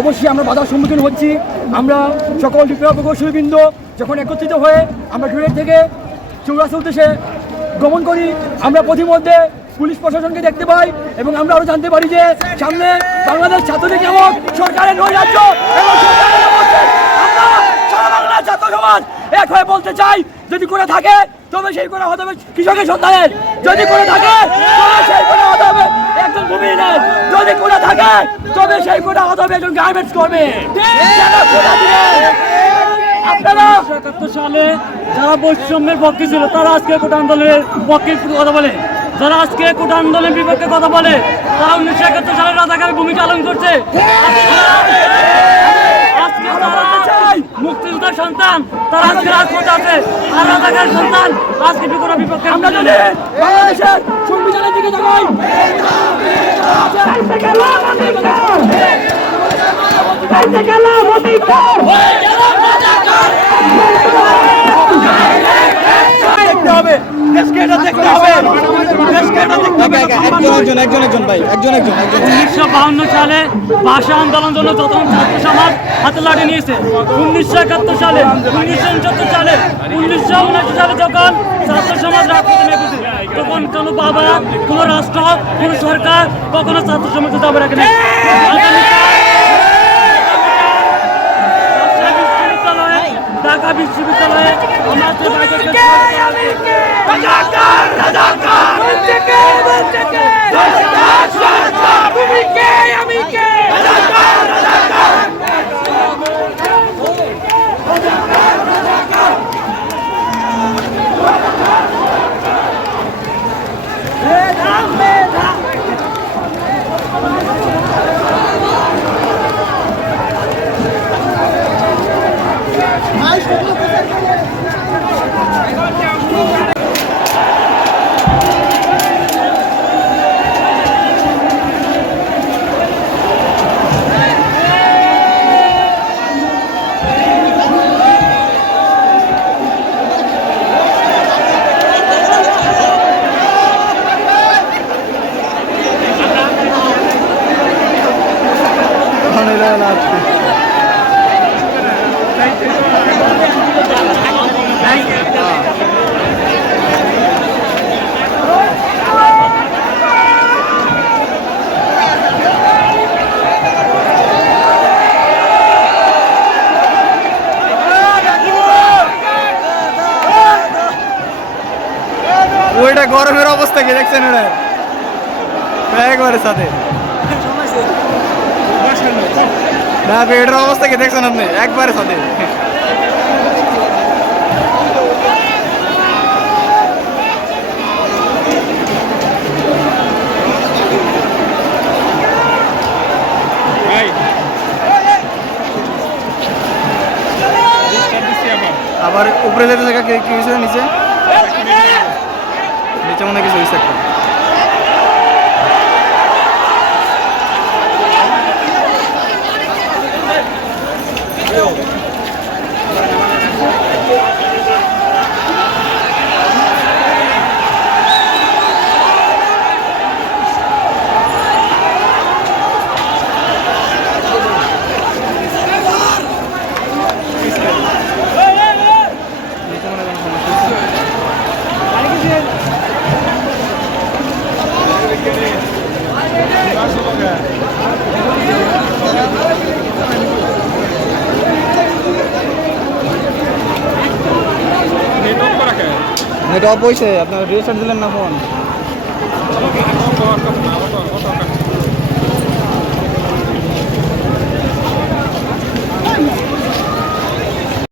অবশ্যই আমরা বাধার সম্মুখীন হচ্ছি। আমরা সকল বিপ্লব কৌশলবৃন্দ যখন একত্রিত হয়ে আমরা টুয়েট থেকে চৌরাস্তা উদ্দেশ্যে গমন করি, আমরা পথিমধ্যে পুলিশ প্রশাসনকে দেখতে পাই এবং আমরা আরও জানতে পারি যে সামনে বাংলাদেশ ছাত্রলীগ এবং সরকারের নৈরাজ্য ছাত্র সমাজ এক হয়ে বলতে চাই, যদি করে থাকে, তবে সেই করে হতে হবে কৃষকের সন্তানের যদি করে থাকে, তবে সেই করে ভূমিহীনের যদি করে থাকে তবে সেই করে হতে একজন গার্মেন্টস কোটা আপনারা একাত্তর সালে যারা বৈষম্যের পক্ষে ছিল তারা আজকে কোটা আন্দোলনের পক্ষে কথা বলে। যারা আজকে কোটা আন্দোলনের বিপক্ষে কথা বলে তারা উনিশশো একাত্তর সালে রাজাকারের ভূমিকা পালন করছে। আজকে তারা মুক্তিযোদ্ধার সন্তান তারা আজকে রাজপথে আছে। আর রাজাকারের সন্তান আজকে বিপক্ষে বিপক্ষে আমরা যদি বাংলাদেশের সংবিধানের দিকে তাকাই দেখতে হবে দেশকে এটা দেখতে হবে দেশকে এটা দেখতে হবে একজন একজন একজন একজন ভাই একজন একজন একজন উনিশশো বাহান্ন সালে ভাষা আন্দোলন জন্য যখন ছাত্র সমাজ হাতে লাঠি নিয়েছে উনিশশো একাত্তর সালে উনিশশো উনসত্তর সালে উনিশশো উনআশি সালে যখন ছাত্র সমাজ রাজপথে নেমেছে তখন কোনো বাবা কোনো রাষ্ট্র কোনো সরকার কখনো ছাত্র সমাজে দাবি রাখেনি বিশ্ববিদ্যালয়ে আমাদের তুমি কে? আমি কে? ওইটা গরমের অবস্থা কি দেখছেন এটা একবারে সাথে। না বেডের অবস্থা কি দেখছেন আপনি? একবারে সাথে। আবার উপরে যেতে থাকা কি কি হয়েছে নিচে? নিচে মনে কিছু হয়েছে একটা নিচে মনে হয় কোনো সমস্যা হয়েছে। নেট অফ হয়েছে আপনার রিস্টার্ট দিলেন না ফোন